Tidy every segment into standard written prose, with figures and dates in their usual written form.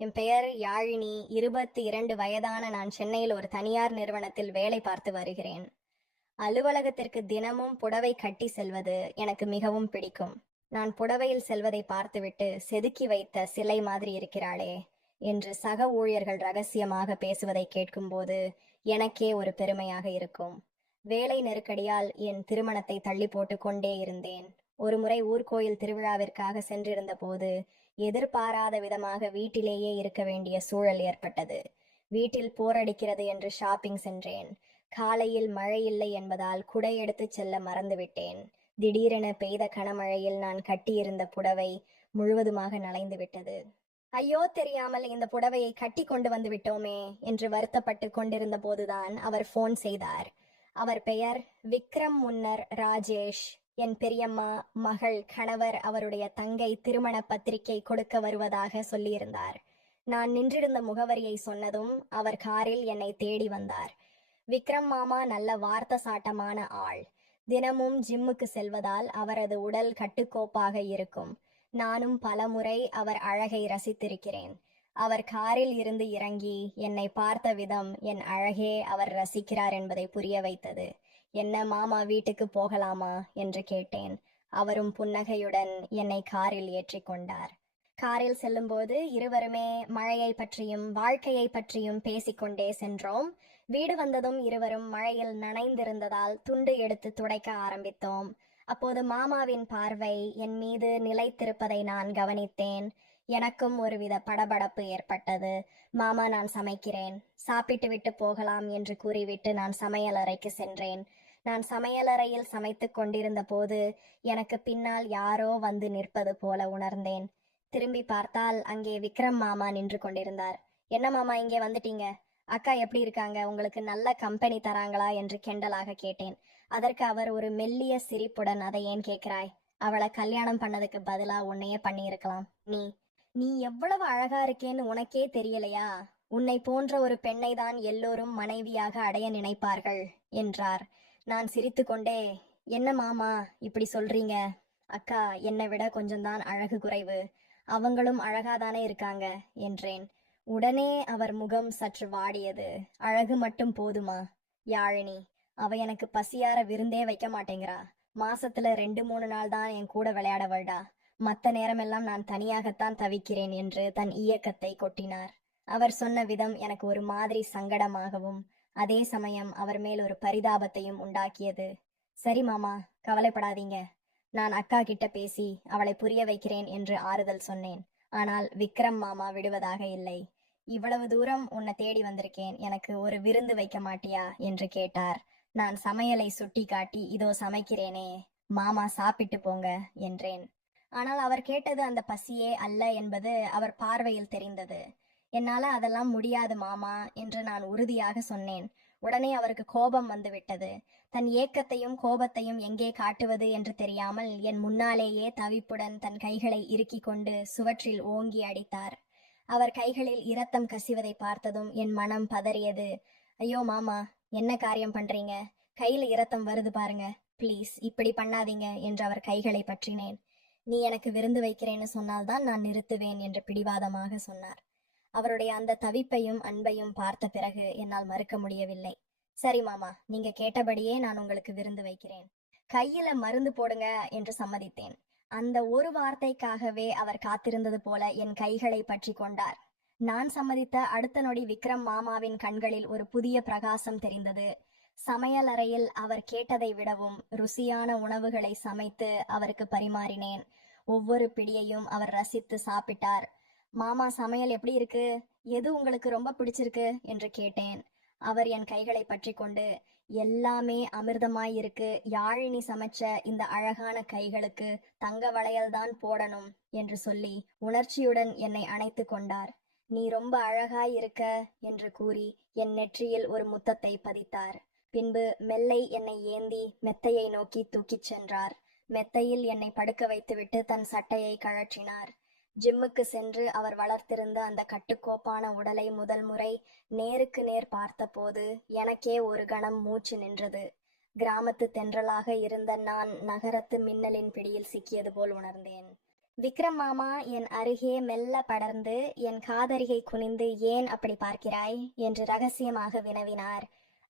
என் பெயர் யாழினி. 22 வயதான நான் சென்னையில் ஒரு தனியார் நிறுவனத்தில் வேலை பார்த்து வருகிறேன். அலுவலகத்திற்கு தினமும் புடவை கட்டி செல்வது எனக்கு மிகவும் பிடிக்கும். நான் புடவையில் செல்வதை பார்த்துவிட்டு, செதுக்கி வைத்த சிலை மாதிரி இருக்கிறாளே என்று சக ஊழியர்கள் ரகசியமாக பேசுவதை கேட்கும்போது எனக்கே ஒரு பெருமையாக இருக்கும். வேலை நெருக்கடியால் என் திருமணத்தை தள்ளி போட்டு கொண்டே இருந்தேன். ஒருமுறை ஊர்கோயில் திருவிழாவிற்காக சென்றிருந்த போது எதிர்பாராத விதமாக வீட்டிலேயே இருக்க வேண்டிய சூழல் ஏற்பட்டது. வீட்டில் போரடிக்கிறது என்று ஷாப்பிங் சென்றேன். காலையில் மழை இல்லை என்பதால் குடை எடுத்து செல்ல மறந்துவிட்டேன். திடீரென பெய்த கனமழையில் நான் கட்டியிருந்த புடவை முழுவதுமாக நனைந்து விட்டது. ஐயோ, தெரியாமல் இந்த புடவையை கட்டி கொண்டு வந்து விட்டோமே என்று வருத்தப்பட்டு கொண்டிருந்த போதுதான் அவர் போன் செய்தார். அவர் பெயர் விக்ரம். முன்னர் ராஜேஷ். என் பெரியம்மா மகள் கணவர் அவருடைய தங்கை திருமண பத்திரிகை கொடுக்க வருவதாக சொல்லியிருந்தார். நான் நின்றிருந்த முகவரியை சொன்னதும் அவர் காரில் என்னை தேடி வந்தார். விக்ரம் மாமா நல்ல வார்த்த சாட்டமான ஆள். தினமும் ஜிம்முக்கு செல்வதால் அவரது உடல் கட்டுக்கோப்பாக இருக்கும். நானும் பலமுறை அவர் அழகை ரசித்திருக்கிறேன். அவர் காரில் இருந்து இறங்கி என்னை பார்த்த விதம் என் அழகே அவர் ரசிக்கிறார் என்பதை புரிய வைத்தது. என்ன மாமா, வீட்டுக்கு போகலாமா என்று கேட்டேன். அவரும் புன்னகையுடன் என்னை காரில் ஏற்றி கொண்டார். காரில் செல்லும்போது இருவருமே மழையை பற்றியும் வாழ்க்கையை பற்றியும் பேசிக்கொண்டே சென்றோம். வீடு வந்ததும் இருவரும் மழையில் நனைந்திருந்ததால் துண்டு எடுத்து துடைக்க ஆரம்பித்தோம். அப்போது மாமாவின் பார்வை என் மீது நிலைத்திருப்பதை நான் கவனித்தேன். எனக்கும் ஒருவித படபடப்பு ஏற்பட்டது. மாமா, நான் சமைக்கிறேன், சாப்பிட்டு விட்டு போகலாம் என்று கூறிவிட்டு நான் சமையலறைக்கு சென்றேன். நான் சமையலறையில் சமைத்து கொண்டிருந்த போது எனக்கு பின்னால் யாரோ வந்து நிற்பது போல உணர்ந்தேன். திரும்பி பார்த்தால் அங்கே விக்ரம் மாமா நின்று கொண்டிருந்தார். என்ன மாமா, இங்கே வந்துட்டீங்க? அக்கா எப்படி இருக்காங்க? உங்களுக்கு நல்ல கம்பெனி தராங்களா என்று கிண்டலாக கேட்டேன். அதற்கு அவர் ஒரு மெல்லிய சிரிப்புடன், அதை ஏன் கேட்கிறாய்? அவளை கல்யாணம் பண்ணதுக்கு பதிலா உன்னையே பண்ணியிருக்கலாம். நீ நீ எவ்வளவு அழகா இருக்கேன்னு உனக்கே தெரியலையா? உன்னை போன்ற ஒரு பெண்ணை தான் எல்லோரும் மனைவியாக அடைய நினைப்பார்கள் என்றார். நான் சிரித்து கொண்டே, என்ன மாமா இப்படி சொல்றீங்க? அக்கா, என்னை விட கொஞ்சம்தான் அழகு குறைவு. அவங்களும் அழகாதானே இருக்காங்க என்றேன். உடனே அவர் முகம் சற்று வாடியது. அழகு மட்டும் போதுமா யாழினி? அவ எனக்கு பசியார விருந்தே வைக்க மாட்டேங்கிறா. மாசத்துல 2-3 நாள் தான் என் கூட விளையாட வருடா. மத்த நேரமெல்லாம் நான் தனியாகத்தான் தவிக்கிறேன் என்று தன் இயக்கத்தை கொட்டினார். அவர் சொன்ன விதம் எனக்கு ஒரு மாதிரி சங்கடமாகவும் அதே சமயம் அவர் மேல் ஒரு பரிதாபத்தையும் உண்டாக்கியது. சரி மாமா, கவலைப்படாதீங்க, நான் அக்கா கிட்ட பேசி அவளை புரிய வைக்கிறேன் என்று ஆறுதல் சொன்னேன். ஆனால் விக்ரம் மாமா விடுவதாக இல்லை. இவ்வளவு தூரம் உன்னை தேடி வந்திருக்கேன், எனக்கு ஒரு விருந்து வைக்க மாட்டியா என்று கேட்டார். நான் சமையலை சுட்டி காட்டி, இதோ சமைக்கிறேனே மாமா, சாப்பிட்டு போங்க என்றேன். ஆனால் அவர் கேட்டது அந்த பசியே அல்ல என்பது அவர் பார்வையில் தெரிந்தது. என்னால அதெல்லாம் முடியாது மாமா என்று நான் உறுதியாக சொன்னேன். உடனே அவருக்கு கோபம் வந்துவிட்டது. தன் ஏக்கத்தையும் கோபத்தையும் எங்கே காட்டுவது என்று தெரியாமல் என் முன்னாலேயே தவிப்புடன் தன் கைகளை இறுக்கி கொண்டு சுவற்றில் ஓங்கி அடித்தார். அவர் கைகளில் இரத்தம் கசிவதை பார்த்ததும் என் மனம் பதறியது. ஐயோ மாமா, என்ன காரியம் பண்றீங்க? கையில இரத்தம் வருது பாருங்க, ப்ளீஸ் இப்படி பண்ணாதீங்க என்று அவர் கைகளை பற்றினேன். நீ எனக்கு விருந்து வைக்கிறேன்னு சொன்னால்தான் நான் நிறுத்துவேன் என்று பிடிவாதமாக சொன்னார். அவருடைய அந்த தவிப்பையும் அன்பையும் பார்த்த பிறகு என்னால் மறுக்க முடியவில்லை. சரி மாமா, நீங்க கேட்டபடியே நான் உங்களுக்கு விருந்து வைக்கிறேன். கையில மருந்து போடுங்க என்று சம்மதித்தேன். அந்த ஒரு வார்த்தைக்காகவே அவர் காத்திருந்தது போல என் கைகளை பற்றி கொண்டார். நான் சம்மதித்த அடுத்த நொடி விக்ரம் மாமாவின் கண்களில் ஒரு புதிய பிரகாசம் தெரிந்தது. சமையலறையில் அவர் கேட்டதை விடவும் ருசியான உணவுகளை சமைத்து அவருக்கு பரிமாறினேன். ஒவ்வொரு பிடியையும் அவர் ரசித்து சாப்பிட்டார். மாமா, சமையல் எப்படி இருக்கு? எது உங்களுக்கு ரொம்ப பிடிச்சிருக்கு என்று கேட்டேன். அவர் என் கைகளை பற்றி கொண்டு, எல்லாமே அமிர்தமாயிருக்கு. யாழினி சமைச்ச இந்த அழகான கைகளுக்கு தங்க வளையல் தான் போடணும் என்று சொல்லி உணர்ச்சியுடன் என்னை அணைத்து கொண்டார். நீ ரொம்ப அழகாயிருக்க என்று கூறி என் நெற்றியில் ஒரு முத்தத்தை பதித்தார். பின்பு மெல்லை என்னை ஏந்தி மெத்தையை நோக்கி தூக்கிச் சென்றார். மெத்தையில் என்னை படுக்க வைத்துவிட்டு தன் சட்டையை கழற்றினார். ஜிம்முக்கு சென்று அவர் வளர்த்திருந்த அந்த கட்டுக்கோப்பான உடலை முதல் முறை நேருக்கு நேர் பார்த்தபோது எனக்கே ஒரு கணம் மூச்சு நின்றது. கிராமத்து தென்றலாக இருந்த நான் நகரத்து மின்னலின் பிடியில் சிக்கியது போல் உணர்ந்தேன். விக்ரம் மாமா என் அருகே மெல்ல படர்ந்து என் காதருகே குனிந்து ஏன் அப்படி பார்க்கிறாய் என்று ரகசியமாக வினவினார்.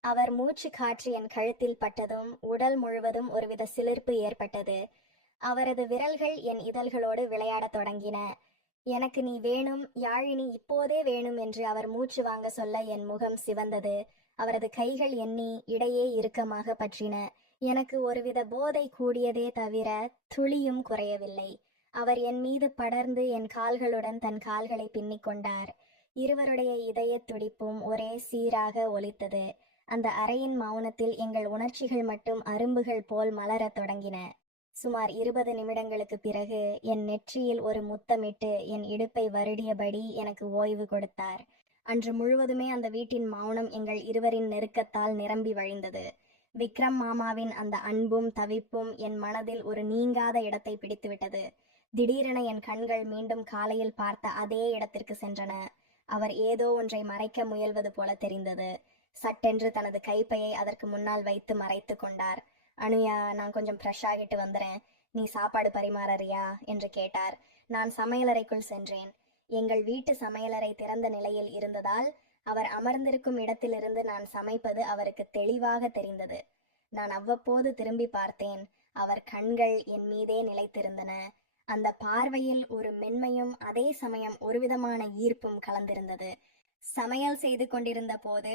அவர் மூச்சு காற்று என் கழுத்தில் பட்டதும் உடல் முழுவதும் ஒருவித சிலிர்ப்பு ஏற்பட்டது. அவரது விரல்கள் என் இதழ்களோடு விளையாடத் தொடங்கின. எனக்கு நீ வேணும் யாழினி, இப்போதே வேணும் என்று அவர் மூச்சு வாங்க சொல்ல என் முகம் சிவந்தது. அவரது கைகள் எண்ணி இடையே இறுக்கமாக பற்றின. எனக்கு ஒருவித போதை கூடியதே தவிர துளியும் குறையவில்லை. அவர் என் மீது படர்ந்து என் கால்களுடன் தன் கால்களை பின்னிக் கொண்டார். இருவருடைய இதயத் துடிப்பும் ஒரே சீராக ஒலித்தது. அந்த அறையின் மௌனத்தில் எங்கள் உணர்ச்சிகள் மட்டும் அரும்புகள் போல் மலரத் தொடங்கின. சுமார் 20 நிமிடங்களுக்கு பிறகு என் நெற்றியில் ஒரு முத்தமிட்டு என் இடுப்பை வருடியபடி எனக்கு ஓய்வு கொடுத்தார். அன்று முழுவதுமே அந்த வீட்டின் மௌனம் எங்கள் இருவரின் நெருக்கத்தால் நிரம்பி வழிந்தது. விக்ரம் மாமாவின் அந்த அன்பும் தவிப்பும் என் மனதில் ஒரு நீங்காத இடத்தை பிடித்துவிட்டது. திடீரென என் கண்கள் மீண்டும் காலையில் பார்த்த அதே இடத்திற்கு சென்றன. அவர் ஏதோ ஒன்றை மறைக்க முயல்வது போல தெரிந்தது. சட்டென்று தனது கைப்பையை அதற்கு முன்னால் வைத்து மறைத்து கொண்டார். அனுயா, நான் கொஞ்சம் ஃப்ரெஷ் ஆகிட்டு வந்துறேன், நீ சாப்பாடு பரிமாறறியா என்று கேட்டார். நான் சமையலறைக்குள் சென்றேன். எங்கள் வீட்டு சமையலறை திறந்த நிலையில் இருந்ததால் அவர் அமர்ந்திருக்கும் இடத்திலிருந்து நான் சமைப்பது அவருக்கு தெளிவாக தெரிந்தது. நான் அவ்வப்போது திரும்பி பார்த்தேன். அவர் கண்கள் என் மீதே நிலைத்திருந்தன. அந்த பார்வையில் ஒரு மென்மையும் அதே சமயம் ஒருவிதமான ஈர்ப்பும் கலந்திருந்தது. சமையல் செய்து கொண்டிருந்த போது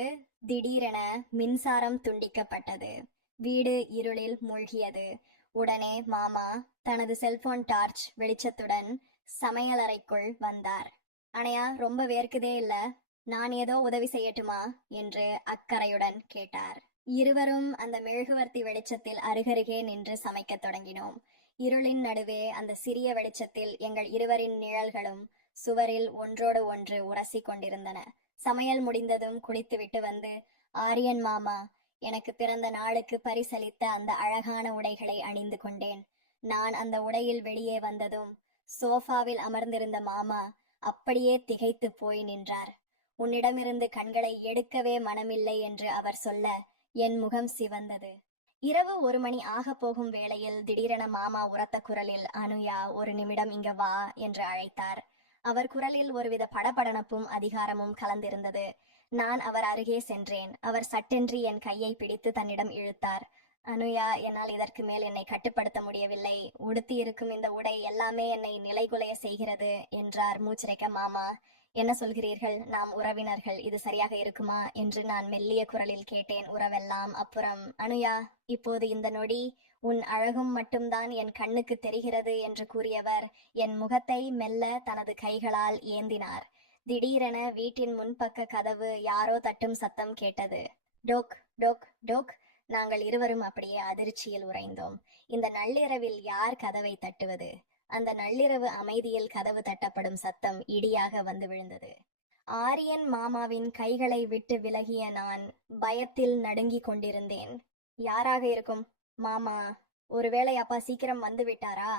திடீரென மின்சாரம் துண்டிக்கப்பட்டது. வீடு இருளில் மூழ்கியது. உடனே மாமா தனது செல்போன் டார்ச் வெளிச்சத்துடன் சமையலறைக்குள் வந்தார். அணையா, ரொம்ப வேர்க்குதே இல்ல, நான் ஏதோ உதவி செய்யட்டுமா என்று அக்கறையுடன் கேட்டார். இருவரும் அந்த மெழுகுவர்த்தி வெளிச்சத்தில் அருகருகே நின்று சமைக்கத் தொடங்கினோம். இருளின் நடுவே அந்த சிறிய வெளிச்சத்தில் எங்கள் இருவரின் நிழல்களும் சுவரில் ஒன்றோடு ஒன்று உரசி கொண்டிருந்தன. சமையல் முடிந்ததும் குளித்துவிட்டு வந்து, ஆரியன் மாமா எனக்கு பிறந்த நாளுக்கு பரிசளித்த அந்த அழகான உடைகளை அணிந்து கொண்டேன். நான் அந்த உடையில் வெளியே வந்ததும் சோஃபாவில் அமர்ந்திருந்த மாமா அப்படியே திகைத்து போய் நின்றார். உன்னிடமிருந்து கண்களை எடுக்கவே மனமில்லை என்று அவர் சொல்ல என் முகம் சிவந்தது. இரவு 1 மணி ஆக போகும் வேளையில் திடீரென மாமா உரத்த குரலில், அனுயா, ஒரு நிமிடம் இங்க வா என்று அழைத்தார். அவர் குரலில் ஒருவித படபடனப்பும் அதிகாரமும் கலந்திருந்தது. நான் அவர் அருகே சென்றேன். அவர் சட்டென்று என் கையை பிடித்து தன்னிடம் இழுத்தார். அனுயா, என்னால் இதற்கு மேல் என்னை கட்டுப்படுத்த முடியவில்லை. உடுத்தி இருக்கும் இந்த உடை எல்லாமே என்னை நிலைகுலைய செய்கிறது என்றார் மூச்சிரைக்க மாமா. என்ன சொல்கிறீர்கள்? நாம் உறவினர்கள், இது சரியாக இருக்குமா என்று நான் மெல்லிய குரலில் கேட்டேன். உறவெல்லாம் அப்புறம். அனுயா, இப்போது இந்த நொடி உன் அழகும் மட்டும்தான் என் கண்ணுக்கு தெரிகிறது என்று கூறியவர் என் முகத்தை மெல்ல தனது கைகளால் ஏந்தினார். திடீரென வீட்டின் முன்பக்க கதவு யாரோ தட்டும் சத்தம் கேட்டது. டோக் டோக் டோக். நாங்கள் இருவரும் அப்படியே அதிர்ச்சியில் உறைந்தோம். இந்த நள்ளிரவில் யார் கதவை தட்டுவது? அந்த நள்ளிரவு அமைதியில் கதவு தட்டப்படும் சத்தம் இடியாக வந்து விழுந்தது. ஆரியன் மாமாவின் கைகளை விட்டு விலகிய நான் பயத்தில் நடுங்கிக் கொண்டிருந்தேன். யாராக இருக்கும்? மாமா, ஒருவேளை அப்பா சீக்கிரம் வந்து விட்டாரா?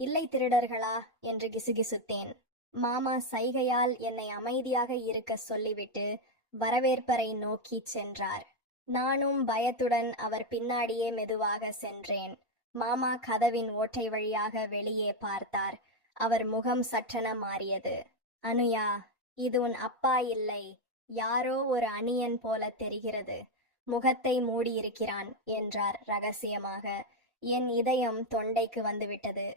இல்லை, திருடர்களா என்று கிசுகிசுத்தேன். மாமா சைகையால் என்னை அமைதியாக இருக்க சொல்லிவிட்டு வரவேற்பறை நோக்கி சென்றார். நானும் பயத்துடன் அவர் பின்னாடியே மெதுவாக சென்றேன். மாமா கதவின் ஓட்டை வழியாக வெளியே பார்த்தார். அவர் முகம் சற்றென மாறியது. அனுயா, இது உன் அப்பா இல்லை, யாரோ ஒரு அணியன் போல தெரிகிறது. முகத்தை மூடியிருக்கிறான் என்றார் ரகசியமாக. என் இதயம் தொண்டைக்கு வந்துவிட்டது.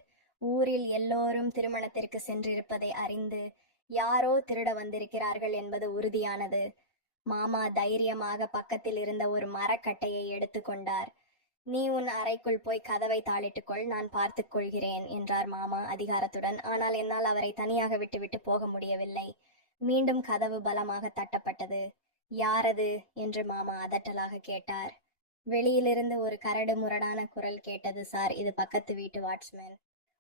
ஊரில் எல்லோரும் திருமணத்திற்கு சென்றிருப்பதை அறிந்து யாரோ திருட வந்திருக்கிறார்கள் என்பது உறுதியானது. மாமா தைரியமாக பக்கத்தில் இருந்த ஒரு மரக்கட்டையை எடுத்துக்கொண்டார். நீ உன் அறைக்குள் போய் கதவை தாளிட்டுக்கொள், நான் பார்த்துக் கொள்கிறேன் என்றார் மாமா அதிகாரத்துடன். ஆனால் என்னால் அவரை தனியாக விட்டுவிட்டு போக முடியவில்லை. மீண்டும் கதவு பலமாக தட்டப்பட்டது. யாரது என்று மாமா அதட்டலாக கேட்டார். வெளியிலிருந்து ஒரு கரடு முரடான குரல் கேட்டது. சார், இது பக்கத்து வீட்டு வாட்ச்மேன்.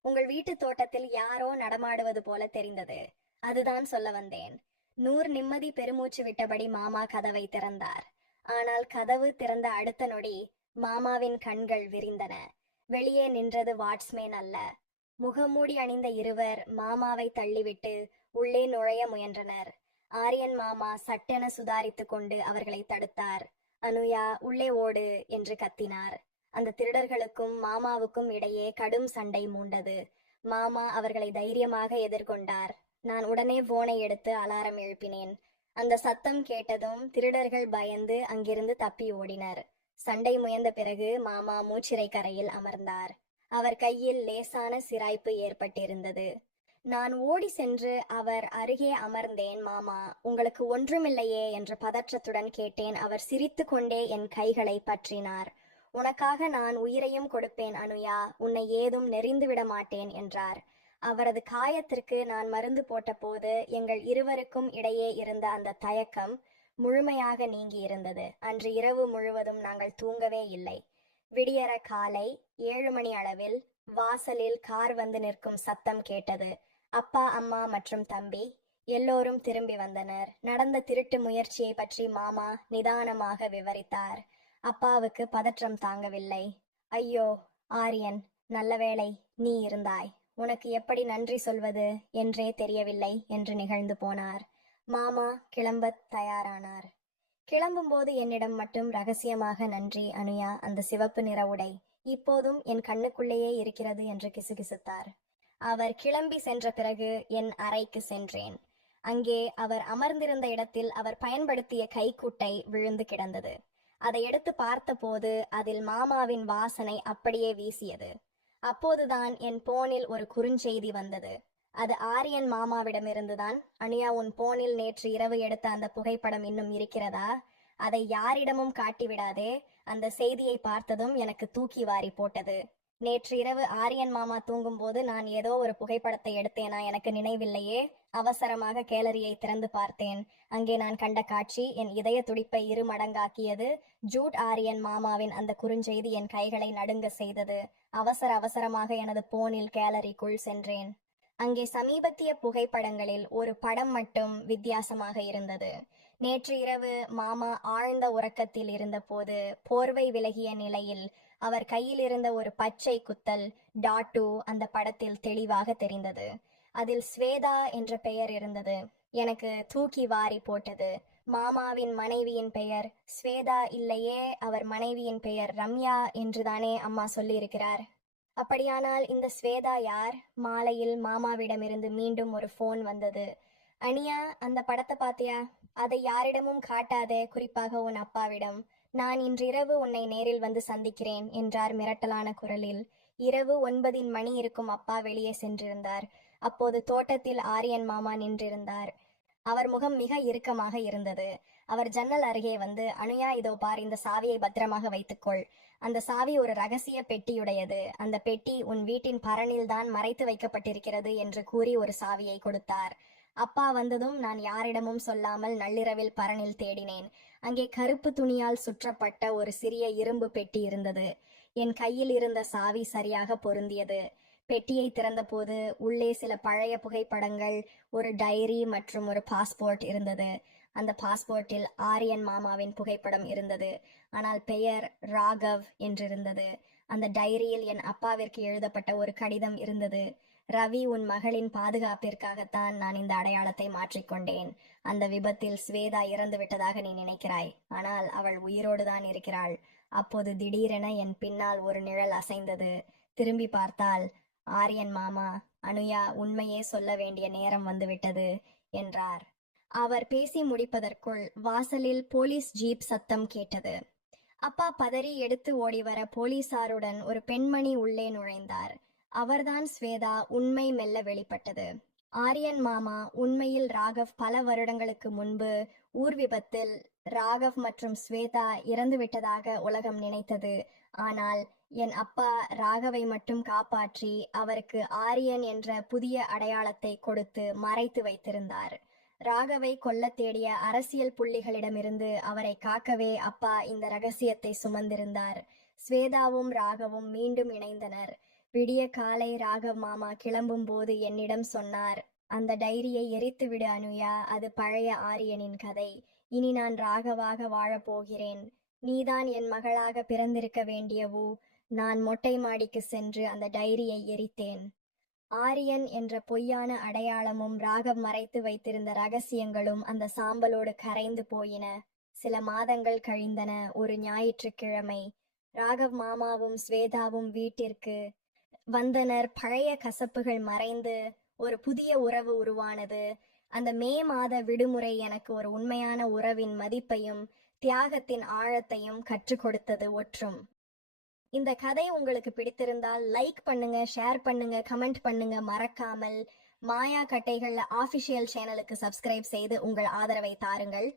உங்கள் வீட்டு தோட்டத்தில் யாரோ நடமாடுவது போல தெரிந்தது, அதுதான் சொல்ல வந்தேன். நூர் நிம்மதி பெருமூச்சு விட்டபடி மாமா கதவை திறந்தார். ஆனால் கதவு திறந்த அடுத்த நொடி மாமாவின் கண்கள் விரிந்தன. வெளியே நின்றது வாட்ச்மேன் அல்ல. முகமூடி அணிந்த இருவர் மாமாவை தள்ளிவிட்டு உள்ளே நுழைய முயன்றனர். ஆரியன் மாமா சட்டென சுதாரித்து கொண்டு அவர்களை தடுத்தார். அனுயா, உள்ளே ஓடு என்று கத்தினார். அந்த திருடர்களுக்கும் மாமாவுக்கும் இடையே கடும் சண்டை மூண்டது. மாமா அவர்களை தைரியமாக எதிர்கொண்டார். நான் உடனே போனை எடுத்து அலாரம் எழுப்பினேன். அந்த சத்தம் கேட்டதும் திருடர்கள் பயந்து அங்கிருந்து தப்பி ஓடினர். சண்டை முயன்ற பிறகு மாமா மூச்சிறை கரையில் அமர்ந்தார். அவர் கையில் லேசான சிராய்ப்பு ஏற்பட்டிருந்தது. நான் ஓடி சென்று அவர் அருகே அமர்ந்தேன். மாமா, உங்களுக்கு ஒன்றுமில்லையே என்று பதற்றத்துடன் கேட்டேன். அவர் சிரித்து கொண்டே என் கைகளை பற்றினார். உனக்காக நான் உயிரையும் கொடுப்பேன் அனுயா, உன்னை ஏதும் நெறிந்துவிட மாட்டேன் என்றார். அவரது காயத்திற்கு நான் மருந்து போட்டபோது எங்கள் இருவருக்கும் இடையே இருந்த அந்த தயக்கம் முழுமையாக நீங்கி இருந்தது. அன்று இரவு முழுவதும் நாங்கள் தூங்கவே இல்லை. விடியற காலை 7 மணி அளவில் வாசலில் கார் வந்து நிற்கும் சத்தம் கேட்டது. அப்பா, அம்மா மற்றும் தம்பி எல்லோரும் திரும்பி வந்தனர். நடந்த திருட்டு முயற்சியை பற்றி மாமா நிதானமாக விவரித்தார். அப்பாவுக்கு பதற்றம் தாங்கவில்லை. ஐயோ ஆரியன், நல்ல வேளை நீ இருந்தாய். உனக்கு எப்படி நன்றி சொல்வது என்றே தெரியவில்லை என்று நிகழ்ந்து போனார். மாமா கிளம்பத் தயாரானார். கிளம்பும்போது என்னிடம் மட்டும் ரகசியமாக, நன்றி அனுயா, அந்த சிவப்பு நிற உடை இப்போதும் என் கண்ணுக்குள்ளேயே இருக்கிறது என்று கிசுகிசுத்தார். அவர் கிளம்பி சென்ற பிறகு என் அறைக்கு சென்றேன். அங்கே அவர் அமர்ந்திருந்த இடத்தில் அவர் பயன்படுத்திய கைக்குட்டை விழுந்து கிடந்தது. அதை எடுத்து பார்த்தபோது அதில் மாமாவின் வாசனை அப்படியே வீசியது. அப்போதுதான் என் போனில் ஒரு குறுஞ்செய்தி வந்தது. அது ஆரியன் மாமாவிடமிருந்துதான். அனுயா, உன் போனில் நேற்று இரவு எடுத்த அந்த புகைப்படம் இன்னும் இருக்கிறதா? அதை யாரிடமும் காட்டிவிடாதே. அந்த செய்தியை பார்த்ததும் எனக்கு தூக்கி வாரி போட்டது. நேற்று இரவு ஆரியன் மாமா தூங்கும்போது நான் ஏதோ ஒரு புகைப்படத்தை எடுத்தேனா எனக்கு நினைவில்லையே. அவசரமாக கேலரியை திறந்து பார்த்தேன். அங்கே நான் கண்ட காட்சி என் இதய துடிப்பை 2 மடங்காக்கியது. ஜூட் ஆரியன் மாமாவின் அந்த குறுஞ்செய்தி என் கைகளை நடுங்க செய்தது. அவசரமாக எனது போனில் கேலரிக்குள் சென்றேன். அங்கே சமீபத்திய புகைப்படங்களில் ஒரு படம் மட்டும் வித்தியாசமாக இருந்தது. நேற்று இரவு மாமா ஆழ்ந்த உறக்கத்தில் இருந்தபோது போர்வை விலகிய நிலையில் அவர் கையில் இருந்த ஒரு பச்சை குத்தல் டாட்டூ அந்த படத்தில் தெளிவாக தெரிந்தது. அதில் ஸ்வேதா என்ற பெயர் இருந்தது. எனக்கு தூக்கி வாரி போட்டது. மாமாவின் மனைவியின் பெயர் ஸ்வேதா இல்லையே, அவர் மனைவியின் பெயர் ரம்யா என்றுதானே அம்மா சொல்லியிருக்கிறார். அப்படியானால் இந்த ஸ்வேதா யார்? மாலையில் மாமாவிடமிருந்து மீண்டும் ஒரு போன் வந்தது. அனியா, அந்த படத்தை பாத்தியா? அதை யாரிடமும் காட்டாதே, குறிப்பாக உன் அப்பாவிடம். நான் இன்றிரவு உன்னை நேரில் வந்து சந்திக்கிறேன் என்றார் மிரட்டலான குரலில். இரவு 9 மணி இருக்கும். அப்பா வெளியே சென்றிருந்தார். அப்போது தோட்டத்தில் ஆரியன் மாமா நின்றிருந்தார். அவர் முகம் மிக இறுக்கமாக இருந்தது. அவர் ஜன்னல் அருகே வந்து, அனுயா, இதோ பார், இந்த சாவியை பத்திரமாக வைத்துக்கொள். அந்த சாவி ஒரு ரகசிய பெட்டியுடையது. அந்த பெட்டி உன் வீட்டின் பரணில்தான் மறைத்து வைக்கப்பட்டிருக்கிறது என்று கூறி ஒரு சாவியை கொடுத்தார். அப்பா வந்ததும் நான் யாரிடமும் சொல்லாமல் நள்ளிரவில் பரணில் தேடினேன். அங்கே கருப்பு துணியால் சுற்றப்பட்ட ஒரு சிறிய இரும்பு பெட்டி இருந்தது. என் கையில் இருந்த சாவி சரியாக பொருந்தியது. பெட்டியை திறந்தபோது உள்ளே சில பழைய புகைப்படங்கள், ஒரு டைரி மற்றும் ஒரு பாஸ்போர்ட் இருந்தது. அந்த பாஸ்போர்ட்டில் ஆரியன் மாமாவின் புகைப்படம் இருந்தது. ஆனால் பெயர் ராகவ் என்றிருந்தது. அந்த டைரியில் என் அப்பாவிற்கு எழுதப்பட்ட ஒரு கடிதம் இருந்தது. ரவி, உன் மகளின் பாதுகாப்பிற்காகத்தான் நான் இந்த அடையாளத்தை மாற்றிக்கொண்டேன். அந்த விபத்தில் ஸ்வேதா இறந்து விட்டதாக நீ நினைக்கிறாய். ஆனால் அவள் உயிரோடுதான் இருக்கிறாள். அப்போது திடீரென என் பின்னால் ஒரு நிழல் அசைந்தது. திரும்பி பார்த்தால் ஆரியன் மாமா. அனுயா, உண்மையே சொல்ல வேண்டிய நேரம் வந்துவிட்டது என்றார். அவர் பேசி முடிப்பதற்குள் வாசலில் போலீஸ் ஜீப் சத்தம் கேட்டது. அப்பா பதறி எடுத்து ஓடிவர போலீசாருடன் ஒரு பெண்மணி உள்ளே நுழைந்தார். அவர்தான் ஸ்வேதா. உண்மை மெல்ல வெளிப்பட்டது. ஆரியன் மாமா உண்மையில் ராகவ் பல வருடங்களுக்கு முன்பு ஊர் விபத்தில் ராகவ் மற்றும் ஸ்வேதா இறந்துவிட்டதாக உலகம் நினைத்தது. ஆனால் என் அப்பா ராகவை மட்டும் காப்பாற்றி அவருக்கு ஆரியன் என்ற புதிய அடையாளத்தை கொடுத்து மறைத்து வைத்திருந்தார். ராகவை கொல்ல தேடிய அரசியல் புள்ளிகளிடமிருந்து அவரை காக்கவே அப்பா இந்த ரகசியத்தை சுமந்திருந்தார். ஸ்வேதாவும் ராகவும் மீண்டும் இணைந்தனர். விடிய காலை ராகவ் மாமா கிளம்பும் போது என்னிடம் சொன்னார், அந்த டைரியை எரித்துவிடு அனுயா, அது பழைய ஆரியனின் கதை. இனி நான் ராகவாக வாழப்போகிறேன். நீதான் என் மகளாக பிறந்திருக்க வேண்டியவோ. நான் மொட்டை மாடிக்கு சென்று அந்த டைரியை எரித்தேன். ஆரியன் என்ற பொய்யான அடையாளமும் ராகவ் மறைத்து வைத்திருந்த ரகசியங்களும் அந்த சாம்பலோடு கரைந்து போயின. சில மாதங்கள் கழிந்தன. ஒரு ஞாயிற்றுக்கிழமை ராகவ் மாமாவும் ஸ்வேதாவும் வீட்டிற்கு வந்தனர், பழைய கசப்புகள் மறைந்து ஒரு புதிய உறவு உருவானது. அந்த மே மாத விடுமுறை எனக்கு ஒரு உண்மையான உறவின் மதிப்பையும் தியாகத்தின் ஆழத்தையும் கற்றுக் கொடுத்தது ஒற்றும். இந்த கதை உங்களுக்கு பிடித்திருந்தால் லைக் பண்ணுங்க, ஷேர் பண்ணுங்க, கமெண்ட் பண்ணுங்க. மறக்காமல் மாயா கட்டைகள் ஆஃபிஷியல் சேனலுக்கு சப்ஸ்கிரைப் செய்து உங்கள் ஆதரவை தாருங்கள்.